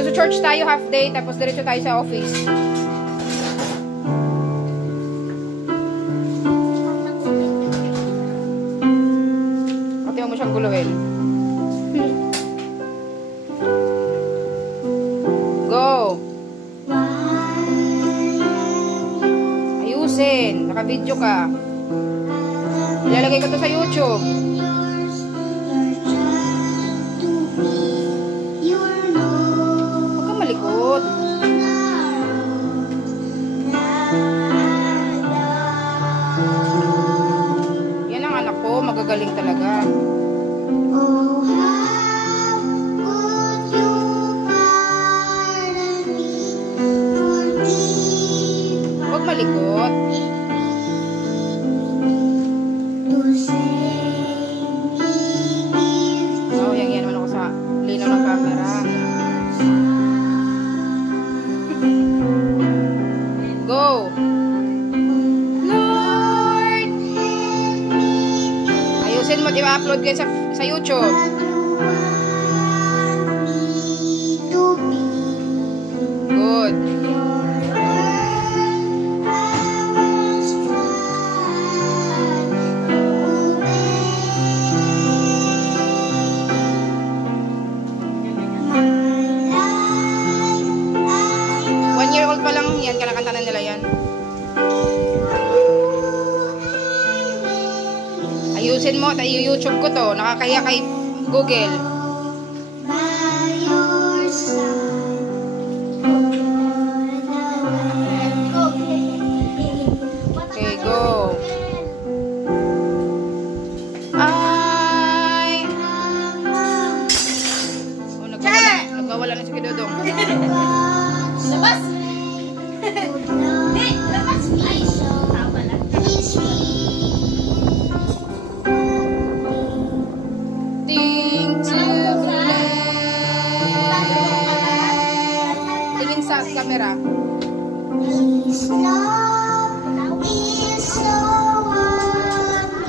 Doon sa church tayo half day, tapos diretso tayo sa office. Pati mo siyang guluhin. Go! Ayusin. Naka-video ka. Ilalagay ko to sa YouTube. Huwag kang malikot. Yan ang anak ko. Magagaling talaga. Huwag malikot. Oh, yan naman ako sa linaw ng camera. Go! Lord! Ayusin mo, i-upload kayo sa YouTube. Good. Pa lang yan, kanakanta na nila yan. Ayusin mo, i-YouTube ko to. Nakakaya kay Google. Okay, go. Nagwawala na si Kidodong. Labas! Tingin sa camera. His love is so wonderful.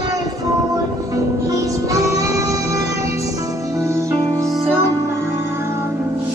His mercy so boundless.